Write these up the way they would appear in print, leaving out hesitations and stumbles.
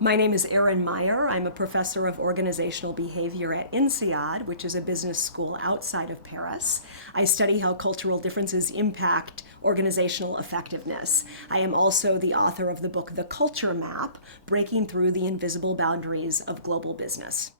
My name is Erin Meyer. I'm a professor of organizational behavior at INSEAD, which is a business school outside of Paris. I study how cultural differences impact organizational effectiveness. I am also the author of the book The Culture Map, Breaking Through the Invisible Boundaries of Global Business.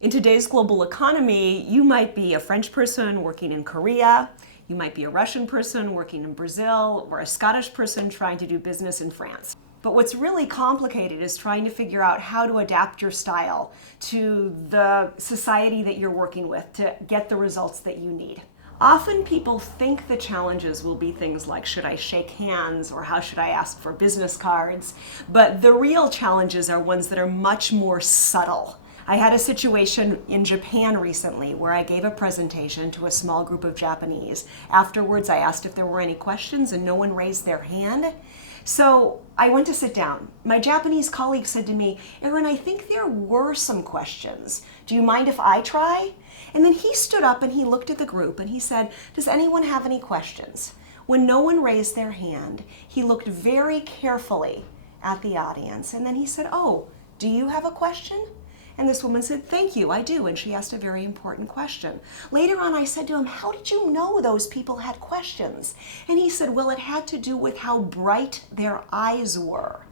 In today's global economy, you might be a French person working in Korea, you might be a Russian person working in Brazil, or a Scottish person trying to do business in France. But what's really complicated is trying to figure out how to adapt your style to the society that you're working with to get the results that you need. Often people think the challenges will be things like, should I shake hands or how should I ask for business cards? But the real challenges are ones that are much more subtle. I had a situation in Japan recently where I gave a presentation to a small group of Japanese. Afterwards, I asked if there were any questions and no one raised their hand. So I went to sit down. My Japanese colleague said to me, "Erin, I think there were some questions. Do you mind if I try?" And then he stood up and he looked at the group and he said, "Does anyone have any questions?" When no one raised their hand, he looked very carefully at the audience and then he said, "Oh, do you have a question?" And this woman said, "Thank you, I do." And she asked a very important question. Later on, I said to him, "How did you know those people had questions?" And he said, "Well, it had to do with how bright their eyes were."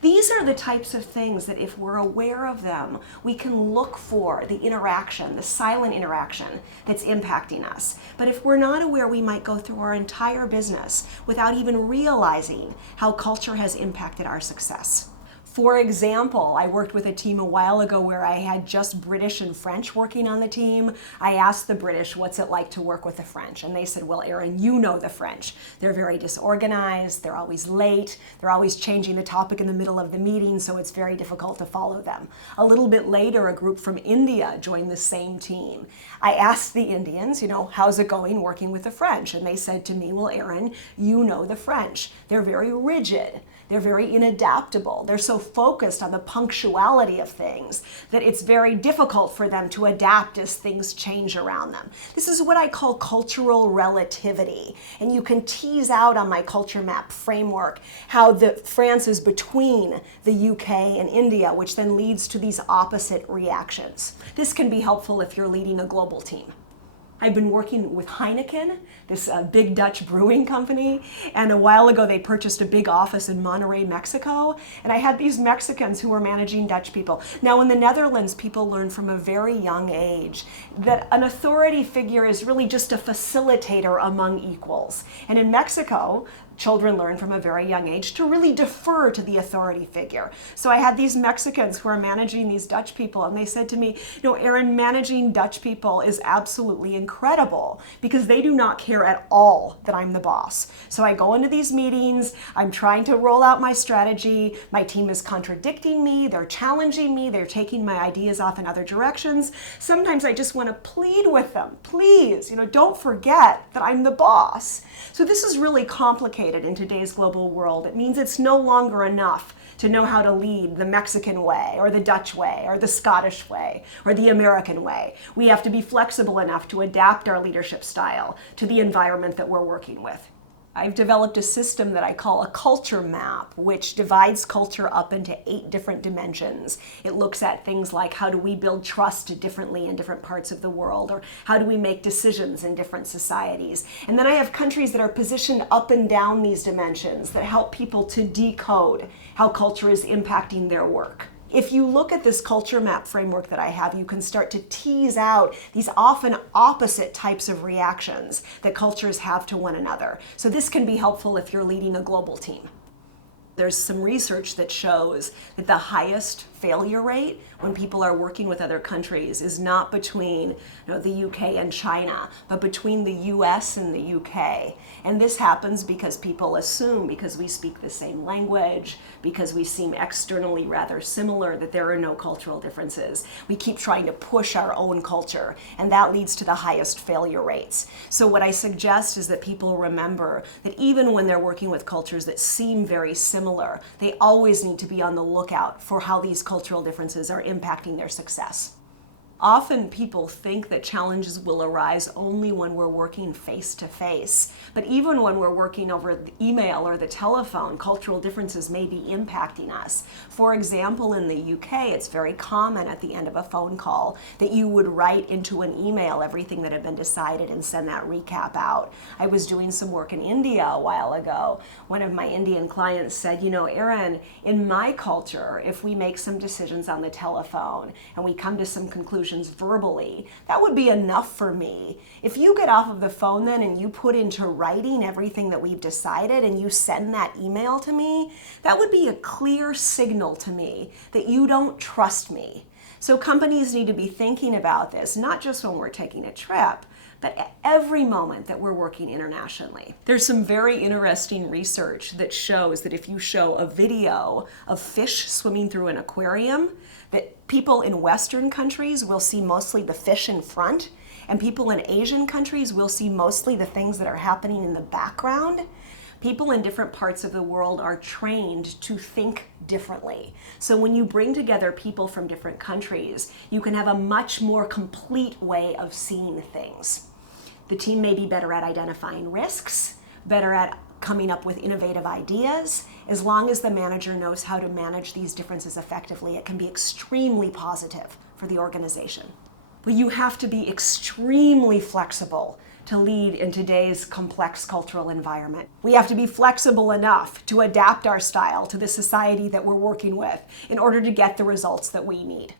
These are the types of things that if we're aware of them, we can look for the interaction, the silent interaction that's impacting us. But if we're not aware, we might go through our entire business without even realizing how culture has impacted our success. For example, I worked with a team a while ago where I had just British and French working on the team. I asked the British, what's it like to work with the French? And they said, "Well, Erin, you know the French. They're very disorganized, they're always late, they're always changing the topic in the middle of the meeting, so it's very difficult to follow them." A little bit later, a group from India joined the same team. I asked the Indians, how's it going working with the French? And they said to me, "Well, Erin, you know the French. They're very rigid. They're very inadaptable. They're so focused on the punctuality of things that it's very difficult for them to adapt as things change around them." This is what I call cultural relativity. And you can tease out on my culture map framework how France is between the UK and India, which then leads to these opposite reactions. This can be helpful if you're leading a global team. I've been working with Heineken, this big Dutch brewing company, and a while ago they purchased a big office in Monterrey, Mexico, and I had these Mexicans who were managing Dutch people. Now in the Netherlands, people learn from a very young age that an authority figure is really just a facilitator among equals. And in Mexico, children learn from a very young age to really defer to the authority figure. So I had these Mexicans who are managing these Dutch people, and they said to me, "Erin, managing Dutch people is absolutely incredible because they do not care at all that I'm the boss. So I go into these meetings, I'm trying to roll out my strategy, my team is contradicting me, they're challenging me, they're taking my ideas off in other directions. Sometimes I just want to plead with them, please, don't forget that I'm the boss." So this is really complicated in today's global world. It means it's no longer enough to know how to lead the Mexican way or the Dutch way or the Scottish way or the American way. We have to be flexible enough to adapt our leadership style to the environment that we're working with. I've developed a system that I call a culture map, which divides culture up into 8 different dimensions. It looks at things like how do we build trust differently in different parts of the world, or how do we make decisions in different societies. And then I have countries that are positioned up and down these dimensions that help people to decode how culture is impacting their work. If you look at this culture map framework that I have, you can start to tease out these often opposite types of reactions that cultures have to one another. So this can be helpful if you're leading a global team. There's some research that shows that the highest failure rate when people are working with other countries is not between the UK and China, but between the US and the UK. And this happens because people assume, because we speak the same language, because we seem externally rather similar, that there are no cultural differences. We keep trying to push our own culture, and that leads to the highest failure rates. So what I suggest is that people remember that even when they're working with cultures that seem very similar, they always need to be on the lookout for how these cultural differences are impacting their success. Often people think that challenges will arise only when we're working face to face. But even when we're working over the email or the telephone, cultural differences may be impacting us. For example, in the UK, it's very common at the end of a phone call that you would write into an email everything that had been decided and send that recap out. I was doing some work in India a while ago. One of my Indian clients said, Erin, in my culture, if we make some decisions on the telephone and we come to some conclusions verbally, that would be enough for me. If you get off of the phone then and you put into writing everything that we've decided and you send that email to me, that would be a clear signal to me that you don't trust me. So companies need to be thinking about this, not just when we're taking a trip, but at every moment that we're working internationally. There's some very interesting research that shows that if you show a video of fish swimming through an aquarium, that people in Western countries will see mostly the fish in front, and people in Asian countries will see mostly the things that are happening in the background. People in different parts of the world are trained to think differently. So when you bring together people from different countries, you can have a much more complete way of seeing things. The team may be better at identifying risks, better at coming up with innovative ideas. As long as the manager knows how to manage these differences effectively, it can be extremely positive for the organization. But you have to be extremely flexible to lead in today's complex cultural environment. We have to be flexible enough to adapt our style to the society that we're working with in order to get the results that we need.